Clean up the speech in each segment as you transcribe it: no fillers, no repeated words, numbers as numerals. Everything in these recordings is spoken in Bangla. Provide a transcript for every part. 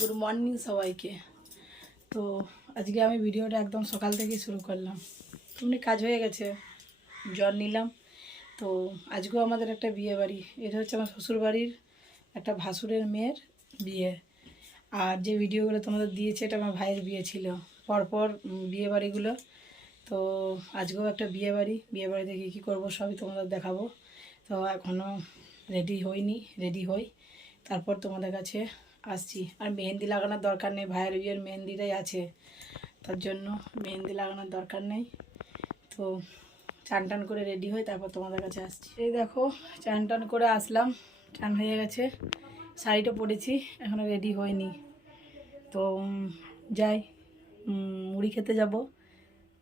গুড মর্নিং সবাইকে। তো আজকে আমি ভিডিওটা একদম সকাল থেকেই শুরু করলাম। এমনি কাজ হয়ে গেছে, জ্বর নিলাম। তো আজকেও আমাদের একটা বিয়ে বাড়ি, এটা হচ্ছে আমার শ্বশুরবাড়ির একটা ভাসুরের মেয়ের বিয়ে। আর যে ভিডিওগুলো তোমাদের দিয়েছে এটা আমার ভাইয়ের বিয়ে ছিল, পরপর বিয়ে বাড়িগুলো। তো আজকেও একটা বিয়ে বাড়িতে কী করবো সবই তোমাদের দেখাবো। তো এখনও রেডি হইনি, রেডি হই তারপর তোমাদের কাছে আসছি। আর মেহেন্দি লাগানোর দরকার নেই, ভাইয়ের বিয়ের মেহেন্দিটাই আছে, তার জন্য মেহেন্দি লাগানোর দরকার নেই। তো চান টান করে রেডি হই তারপর তোমাদের কাছে আসছি। এই দেখো চান টান করে আসলাম, চান হয়ে গেছে, শাড়িটা পরেছি, এখনও রেডি হয়নি। তো যাই মুড়ি খেতে যাব।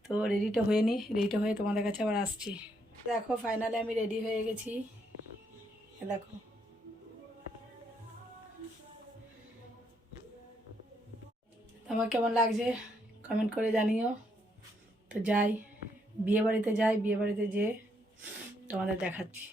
তো রেডিটা হয়ে নি, রেডিটা হয়ে তোমাদের কাছে আবার আসছি। দেখো ফাইনালি আমি রেডি হয়ে গেছি, দেখো। আমার কেমন লাগছে কমেন্ট করে জানিও। তো যাই বিয়ে বাড়িতে যেয়ে তোমাদের দেখাচ্ছি।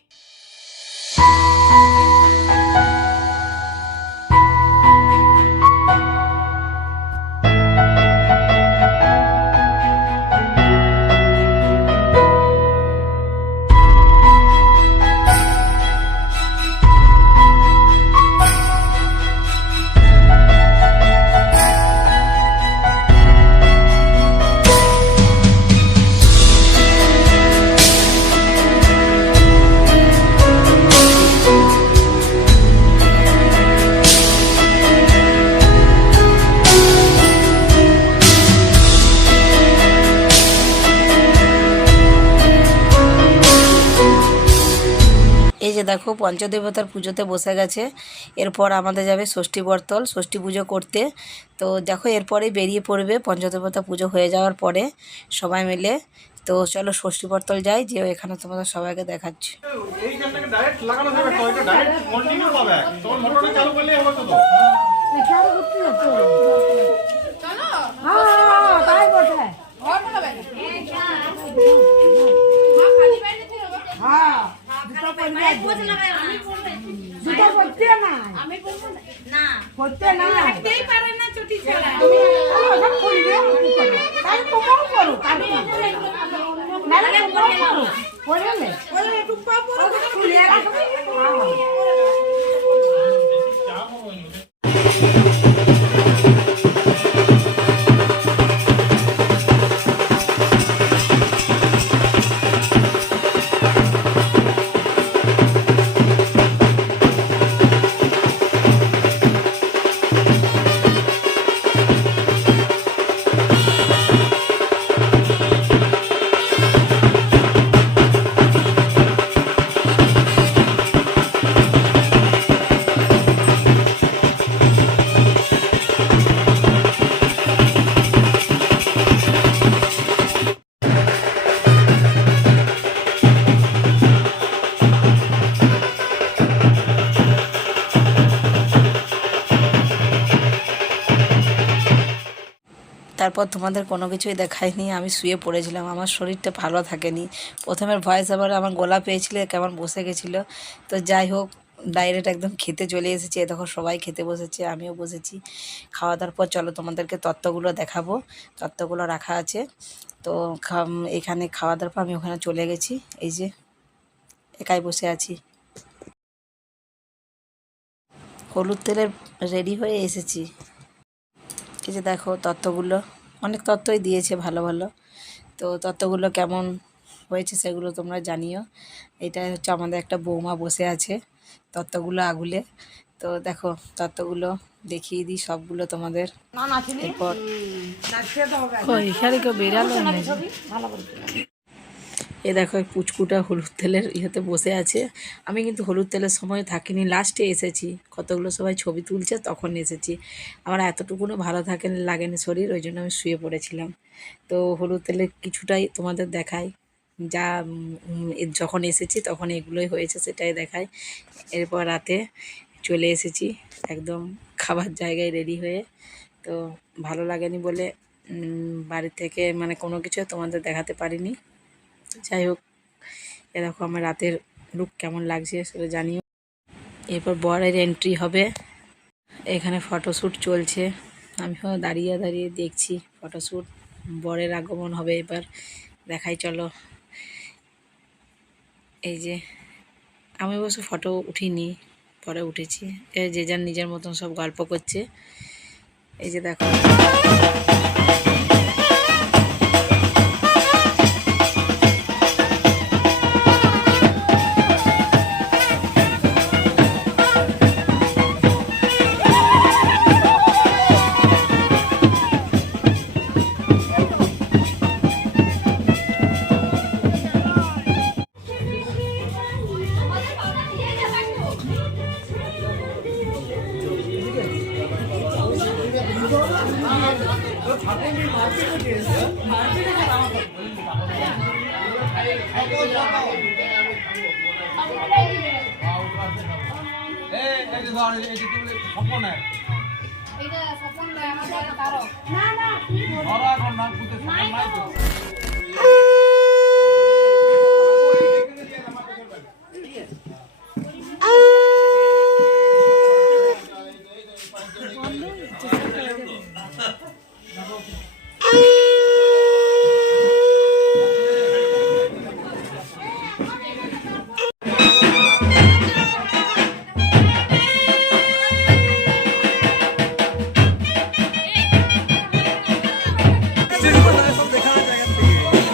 এই যে দেখো পঞ্চদেবতার পুজোতে বসে গেছে, এরপর আমাদের যাবে ষষ্ঠী বর্তল, ষষ্ঠী পুজো করতে। তো দেখো এরপরেই বেরিয়ে পড়বে পঞ্চদেবতা পুজো হয়ে যাওয়ার পরে সবাই মিলে। তো চলো ষষ্ঠী বর্তল যাই, যে এখানে তোমাদের সবাইকে দেখাচ্ছি। তারপর তোমাদের কোনো কিছুই দেখাইনি, আমি শুয়ে পড়েছিলাম, আমার শরীরটা ভালো থাকেনি। প্রথমের ভয়েস আবার আমার গলা পেয়েছিল, কেমন বসে গেছিলো। তো যাই হোক ডাইরেক্ট একদম খেতে চলে এসেছি। দেখো সবাই খেতে বসেছে, আমিও বসেছি। খাওয়া দাওয়ার পর চলো তোমাদেরকে তত্ত্বগুলো দেখাবো, তত্ত্বগুলো রাখা আছে। তো এখানে খাওয়া দাওয়ার পর আমি ওখানে চলে গেছি, এই যে একাই বসে আছি। হলুদ তেলের রেডি হয়ে এসেছি। এই যে দেখো তত্ত্বগুলো, অনেক তত্ত্বই দিয়েছে ভালো ভালো। তো তত্ত্বগুলো কেমন হয়েছে সেগুলো তোমরা জানিও। এটা হচ্ছে আমাদের একটা বৌমা বসে আছে তত্ত্বগুলো আগুলে। তো দেখো তত্ত্বগুলো দেখিয়ে দিই সবগুলো তোমাদের। এরপর এখানে কেউ বেরালো না। এ দেখো পুচকুটা হলুদ তেলের ইয়েতে বসে আছে। আমি কিন্তু হলুদ তেলের সময় থাকিনি, লাস্টে এসেছি, কতগুলো সবাই ছবি তুলছে তখন এসেছি। আমার এতটুকুনও ভালো লাগেনি শরীর, ওই জন্য আমি শুয়ে পড়েছিলাম। তো হলুদ তেলের কিছুটাই তোমাদের দেখাই, যা যখন এসেছি তখন এগুলোই হয়েছে সেটাই দেখাই। এরপর রাতে চলে এসেছি একদম খাবার জায়গায় রেডি হয়ে। তো ভালো লাগেনি বলে বাড়ি থেকে মানে কোনো কিছু তোমাদের দেখাতে পারিনি। যাই হোক এরকম আমার রাতের লুক কেমন লাগছে সেটা জানিও। এরপর বরের এন্ট্রি হবে, এখানে ফটোশ্যুট চলছে, আমিও দাঁড়িয়ে দাঁড়িয়ে দেখছি ফটোশ্যুট। বরের আগমন হবে এবার, দেখাই চলো। এই যে আমি অবশ্য ফটো উঠিনি, পরে উঠেছি। যে যার নিজের মতন সব গল্প করছে। এই যে দেখো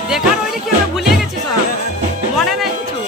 দেখার ওই কি আমরা ভুলিয়ে গেছি, সব মনে নাই কিছু।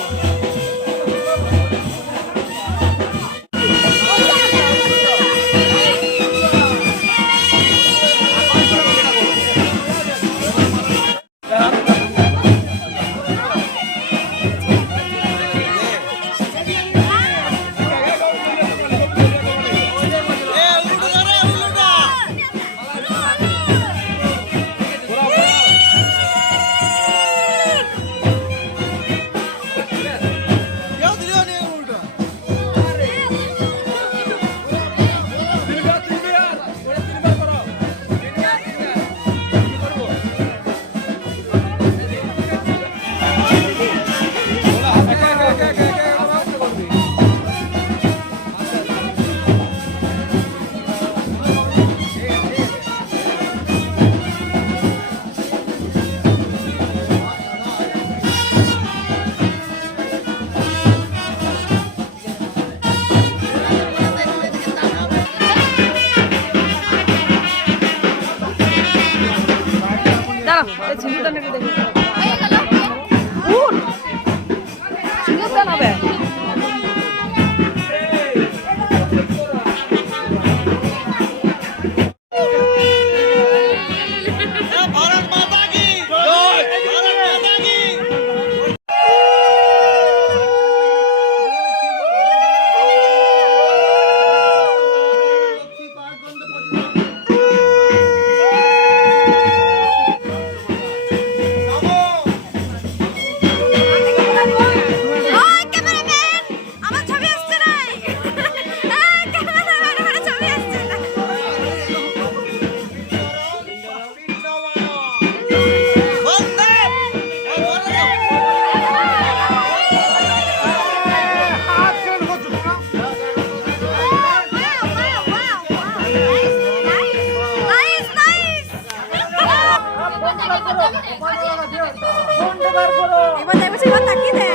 এবার দেখবে এবার তাকিয়ে দেখ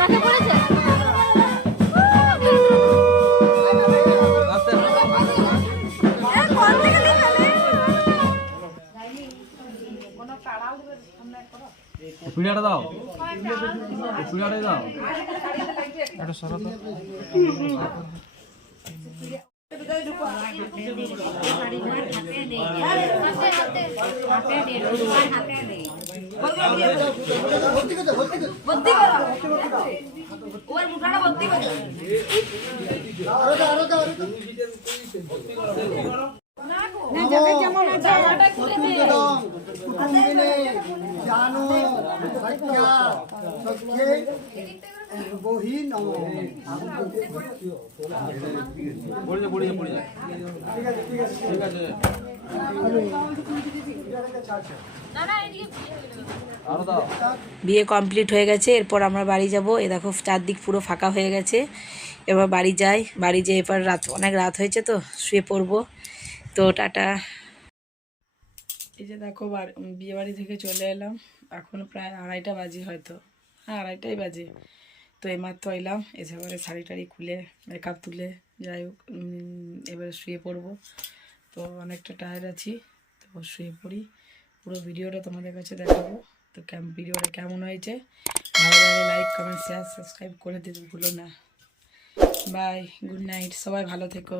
নাকে পড়েছে কোন থেকে দিলে পিড়াটা দাও, পিড়াটা দাও, এটা সরো তো। বহি নম পড়ে যা, পড়ে যা, পড়ে যা। ঠিক আছে, ঠিক আছে, ঠিক আছে। আরো দাও। বিয়ে কমপ্লিট হয়ে গেছে, এরপর আমরা বাড়ি যাব। এ দেখো চারদিক পুরো ফাঁকা হয়ে গেছে। এবার বাড়ি যাই, বাড়ি যেয়ে এবার অনেক রাত হয়েছে তো শুয়ে পড়বো। তো টাটা। এই যে দেখো বিয়ে বাড়ি থেকে চলে এলাম, এখন প্রায় 2:30 বাজে, হয়তো হ্যাঁ 2:30 বাজে। তো এইমাত্র এলাম, এসে এবারে শাড়ি টাড়ি খুলে মেকআপ তুলে যাই হোক এবারে শুয়ে পড়বো। তো অনেকটা টায়ার্ড আছি, তো শুয়ে পড়ি। পুরো ভিডিওটা তোমাদের কাছে দেখাবো। তো ভিডিওটা কেমন হয়েছে, ভালো লাগলে লাইক কমেন্ট শেয়ার সাবস্ক্রাইব করে দিতে ভুলো না। বাই, গুড নাইট, সবাই ভালো থেকো।